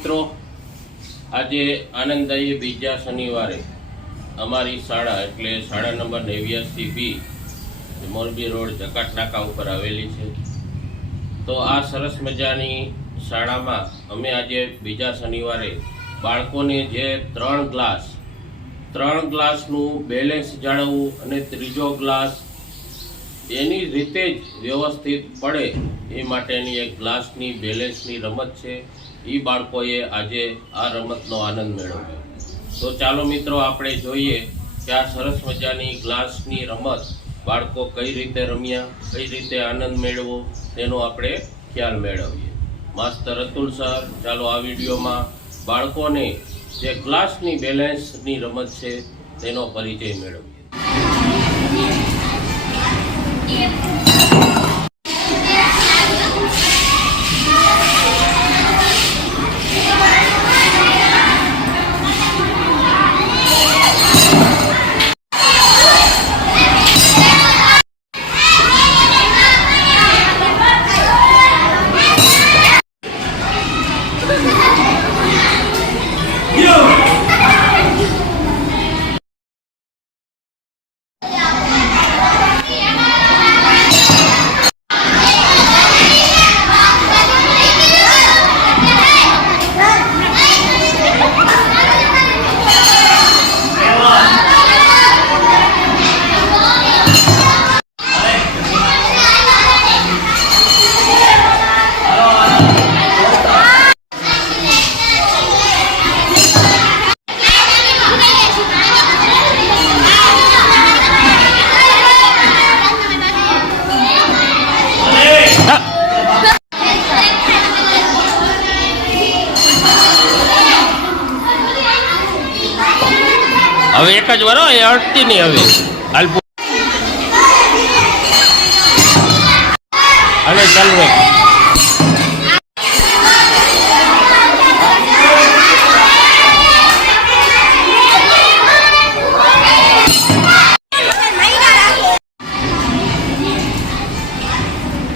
મિત્રો, આજે આનંદદાયી બીજા શનિવારે અમારી શાળા એટલે શાળા નંબર નેવ્યાસી બી, મોરબી રોડ જકાટ નાકા ઉપર આવેલી છે. તો આ સરસ મજાની શાળામાં અમે આજે બીજા શનિવારે બાળકોને જે ત્રણ ગ્લાસ, ત્રણ ગ્લાસનું બેલેન્સ જાળવવું અને ત્રીજો ગ્લાસ એની રીતે જ વ્યવસ્થિત પડે એ માટેની એક ગ્લાસની, બેલેન્સની રમત છે. એ બાળકોએ આજે આ રમતનો આનંદ મેળવ્યો. તો ચાલો મિત્રો, આપણે જોઈએ કે આ સરસ મજાની ગ્લાસની રમત બાળકો કઈ રીતે રમ્યા, કઈ રીતે આનંદ મેળવો, તેનો આપણે ખ્યાલ મેળવીએ. માસ્તર અતુલ સર, ચાલો આ વિડીયોમાં બાળકોને જે ગ્લાસની બેલેન્સની રમત છે તેનો પરિચય મેળવીએ. હવે એક જ વરો એ અડતી નહીં હવે હાલ અને ચાલુ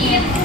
Yeah.